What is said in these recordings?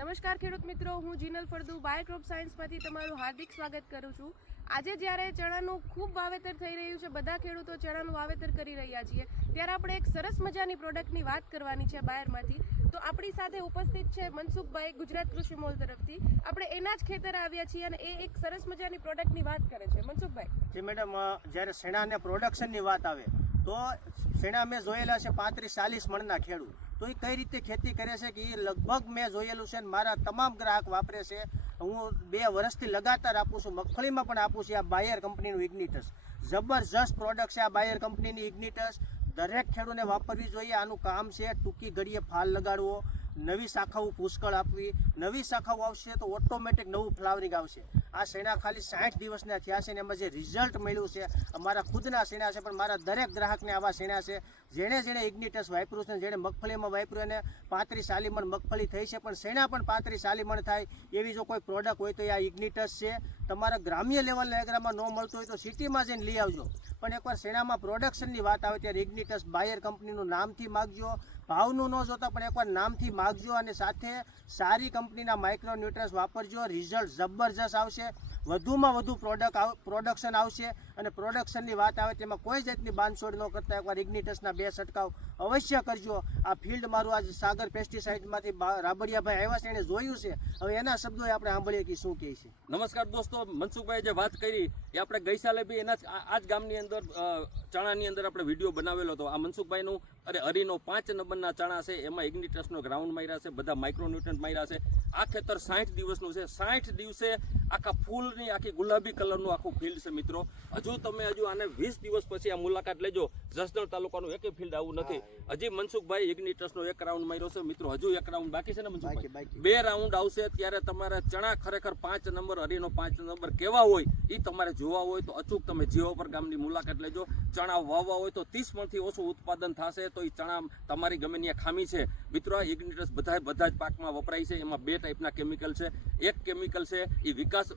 નમસ્કાર ખેડૂત મિત્રો, હું જીનલ ફળદુ બાયોક્રોપ સાયન્સમાંથી તમારું હાર્દિક સ્વાગત કરું છું। આજે જ્યારે ચણાનું ખૂબ વાવેતર થઈ રહ્યું છે, બધા ખેડૂતો ચણાનું વાવેતર કરી રહ્યા છીએ, ત્યારે આપણે એક સરસ મજાની પ્રોડક્ટની વાત કરવાની છે બાયરમાંથી। તો આપણી સાથે ઉપસ્થિત છે મનસુખભાઈ, ગુજરાત કૃષિ મોલ તરફથી। આપણે એના જ ખેતર આવ્યા છીએ અને એ એક સરસ મજાની પ્રોડક્ટની વાત કરે છે। મનસુખભાઈ જી મેડમ, જ્યારે શેણા અને પ્રોડક્શનની વાત આવે તો શેણા મેં જોયેલા છે 35-40 મણના ખેડૂત, તો એ કઈ રીતે ખેતી કરે છે કે એ લગભગ મેં જોયેલું છે અને મારા તમામ ગ્રાહક વાપરે છે। હું 2 વર્ષથી લગાતાર આપું છું, મગફળીમાં પણ આપું છું। આ બાયર કંપનીનું ઇગ્નિટસ જબરજસ્ત પ્રોડક્ટ છે। આ બાયર કંપનીની ઇગ્નિટસ દરેક ખેડૂતને વાપરવી જોઈએ। આનું કામ છે ટૂંકી ઘડીએ ફાલ લગાડવો, નવી શાખાઓ પુષ્કળ આપવી। નવી શાખાઓ આવશે તો ઓટોમેટિક નવું ફ્લાવરિંગ આવશે। આ શેણા ખાલી 60 દિવસના થયા છે ને એમાં જે રિઝલ્ટ મળ્યું છે, અમારા ખુદના શેણા છે, પણ મારા દરેક ગ્રાહકને આવા શેણા છે। જેણે ઇગ્નિટસ વાપર્યું છે, જેણે મગફળીમાં વાપર્યું એને 35-40 મણ મગફળી થઈ છે, પણ શેણા પણ 35-40 મણ થાય એવી જો કોઈ પ્રોડક્ટ હોય તો આ ઇગ્નિટસ છે। તમારા ગ્રામ્ય લેવલના એગ્રામાં ન મળતું હોય તો સિટીમાં જઈને લઈ આવજો, પણ એકવાર શેણામાં પ્રોડક્શનની વાત આવે ત્યારે ઇગ્નિટસ બાયર કંપનીનું નામથી માગજો। ભાવનું ન જોતા પણ એકવાર નામથી માગજો અને સાથે સારી કંપનીના માઇક્રો ન્યુટ્રન્સ વાપરજો, રિઝલ્ટ જબરજસ્ત આવશે। વધુમાં વધુ પ્રોડક્શન આવશે અને પ્રોડક્શનની વાત આવે તેમાં કોઈ જાતની બાંધછોડ ન કરતા એકવાર ઇગ્નિટસના 2 છંટકાવ અવશ્ય કરજો। આ ફિલ્ડ મારું આજે સાગર પેસ્ટિસાઇડમાંથી રાબડિયાભાઈ આવ્યા છે, એને જોયું છે, હવે એના શબ્દો આપણે સાંભળીએ કે શું કહે છે। નમસ્કાર દોસ્તો, મનસુખભાઈ જે વાત કરી એ આપણે ગઈ સાલે બી એના આ જ ગામની અંદર ચણાની અંદર આપણે વિડીયો બનાવેલો હતો। આ મનસુખભાઈનું હરીનો 5 નંબરના ચણા છે, એમાં ઇગ્નિટસનો ગ્રાઉન્ડ માર્યા છે, બધા માઇક્રોન્યુટ્રન્ટ માર્યા છે। આ ખેતર 60 દિવસનું છે। 60 દિવસે આખા ફૂલની આખી ગુલાબી કલરનું આખું ફિલ્ડ છે મિત્રો। હજુ આને 20 દિવસ પછી આ મુલાકાત લેજો। જસદણ તાલુકાનું એકેય ફિલ્ડ આવું નથી। હજી મનસુખભાઈ ઇગ્નિટસનો 1 રાઉન્ડ માર્યો છે મિત્રો, હજુ 1 રાઉન્ડ બાકી છે ને મનસુખભાઈ? 2 રાઉન્ડ આવશે ત્યારે તમારે ચણા ખરેખર 5 નંબર હરીનો 5 નંબર કેવા હોય એ તમારે જોવા હોય તો અચૂક તમે જીવાપર ગામની મુલાકાત લેજો। ચણા વાવવા હોય તો 30 મણથી ઓછું ઉત્પાદન થશે તો એ ચણા તમારી ગમે ત્યાં ખામી છે મિત્રો। આ ઇગ્નિટસ બધા જ પાકમાં વપરાય છે। એમાં 2 ટાઈપના કેમિકલ છે। એક કેમિકલ છે એ વિકાસ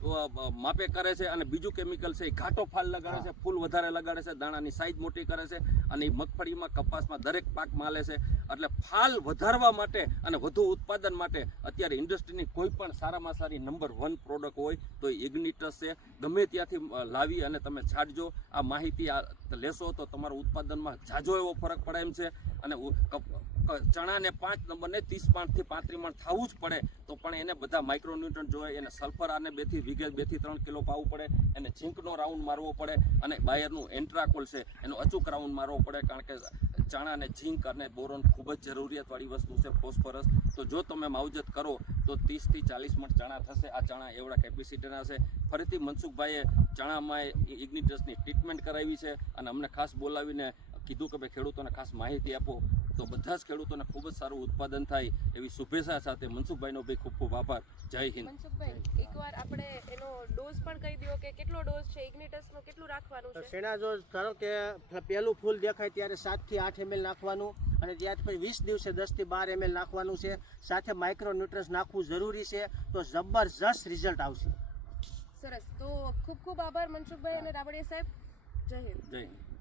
માપે કરે છે અને બીજું કેમિકલ છે એ ઘાટો ફાલ લગાડે છે, ફૂલ વધારે લગાડે છે, દાણાની સાઈઝ મોટી કરે છે અને એ મગફળીમાં, કપાસમાં દરેક પાકમાં લે છે। એટલે ફાલ વધારવા માટે અને વધુ ઉત્પાદન માટે અત્યારે ઇન્ડસ્ટ્રીની કોઈ પણ સારામાં સારી નંબર 1 પ્રોડક્ટ હોય તો એ ઇગ્નિટસ છે। ગમે ત્યાંથી લાવી અને તમે છાંટજો। આ માહિતી લેશો તો તમારા ઉત્પાદનમાં ઝાઝો એવો ફરક પડે એમ છે। અને ચણાને 5 નંબરને 30 થી 35 મણ થવું જ પડે તો પણ એને બધા માઇક્રોન્યુટ્રન્ટ જોઈએ। એને સલ્ફર આને 2 થી 3 કિલો પાવું પડે, એને ઝીંકનો રાઉન્ડ મારવો પડે અને બાયરનું એન્ટ્રાકોલ છે એનો અચૂક રાઉન્ડ મારવો પડે, કારણ કે ચણાને ઝીંક અને બોરોન ખૂબ જ જરૂરિયાતવાળી વસ્તુ છે, ફોસ્ફરસ। તો જો તમે માવજત કરો તો 30 થી 40 મણ ચણા થશે। આ ચણા એવડા કેપેસિટીના છે। ફરીથી મનસુખભાઈએ ચણામાં ઇગ્નિટસની ટ્રીટમેન્ટ કરાવી છે અને અમને ખાસ બોલાવીને કીધું કે ભાઈ ખેડૂતોને ખાસ માહિતી આપો તો બધા જ ખેડૂતોને ખૂબ જ સારું ઉત્પાદન થાય એવી શુભેચ્છા સાથે મનસુખભાઈનો ભાઈ ખૂબ ખૂબ આભાર। જય હિન્દ। મનસુખભાઈ, એકવાર આપણે એનો ડોઝ પણ કહી દો કે કેટલો ડોઝ છે ઇગ્નિટસનો, કેટલું રાખવાનું છે? શેણા જો ધારો કે પહેલું ફૂલ દેખાય ત્યારે 7 થી 8 ml નાખવાનું અને ત્યાર પછી 20 દિવસે 10 થી 12 ml નાખવાનું છે। સાથે માઇક્રોન્યુટ્રન્સ નાખવું જરૂરી છે, તો જબરજસ્ત રિઝલ્ટ આવશે। સરસ, તો ખૂબ ખૂબ આભાર મનસુખભાઈ અને રાબડિયા સાહેબ। જય હિન્દ। જય હિન્દ।